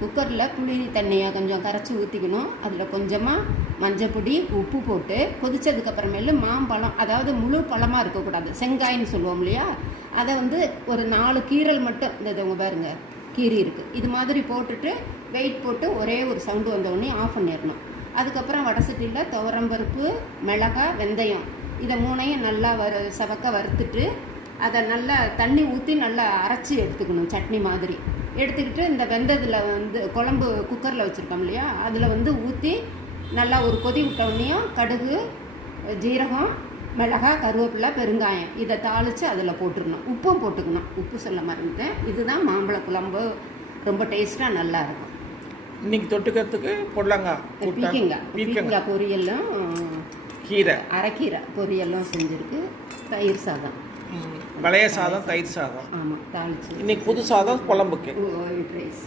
குக்கரில் புளி தண்ணியை கொஞ்சம் கரைச்சி ஊற்றிக்கணும். அதில் கொஞ்சமாக மஞ்சப்பொடி, உப்பு போட்டு கொதித்ததுக்கப்புறமேலு மாம்பழம், அதாவது முழு பழமாக இருக்கக்கூடாது, செங்காயின்னு சொல்லுவோம் இல்லையா, அதை வந்து ஒரு 4 கீரல் மட்டும், இந்த உங்க பாருங்க கீரி இருக்குது, இது மாதிரி போட்டுட்டு வெயிட் போட்டு ஒரே ஒரு சவுண்டு வந்தோடனே ஆஃப் பண்ணிடணும். அதுக்கப்புறம் வடசட்டியில் துவரம்பருப்பு, மிளகாய், வெந்தயம் இதை 3ஐயும் நல்லா சவக்க வறுத்துட்டு அதை நல்லா தண்ணி ஊற்றி நல்லா அரைச்சி எடுத்துக்கணும், சட்னி மாதிரி எடுத்துக்கிட்டு இந்த வெந்ததில் வந்து குழம்பு குக்கரில் வச்சுருக்கோம் இல்லையா, அதில் வந்து ஊற்றி நல்லா ஒரு கொதி விட்டோடனையும் கடுகு, ஜீரகம், மிளகாய், கருவேப்பிலை, பெருங்காயம் இதை தாளித்து அதில் போட்டுடணும். உப்பும் போட்டுக்கணும், உப்பு சொல்ல மறந்துட்டேன். இதுதான் மாம்பழ குழம்பு, ரொம்ப டேஸ்ட்டாக நல்லாயிருக்கும். இன்றைக்கி தொட்டுக்கிறதுக்கு பொடலங்காய், பீக்கங்காய் பொரியலும், கீரை, அரைக்கீரை பொரியலும் செஞ்சுருக்கு, தயிர் சாதம், பழைய சாதம், தயிர் சாதம். ஆமாம், தாளிச்சு. இன்னைக்கு புது சாதம் குழம்புக்கு ஒயிட் ரைஸ்.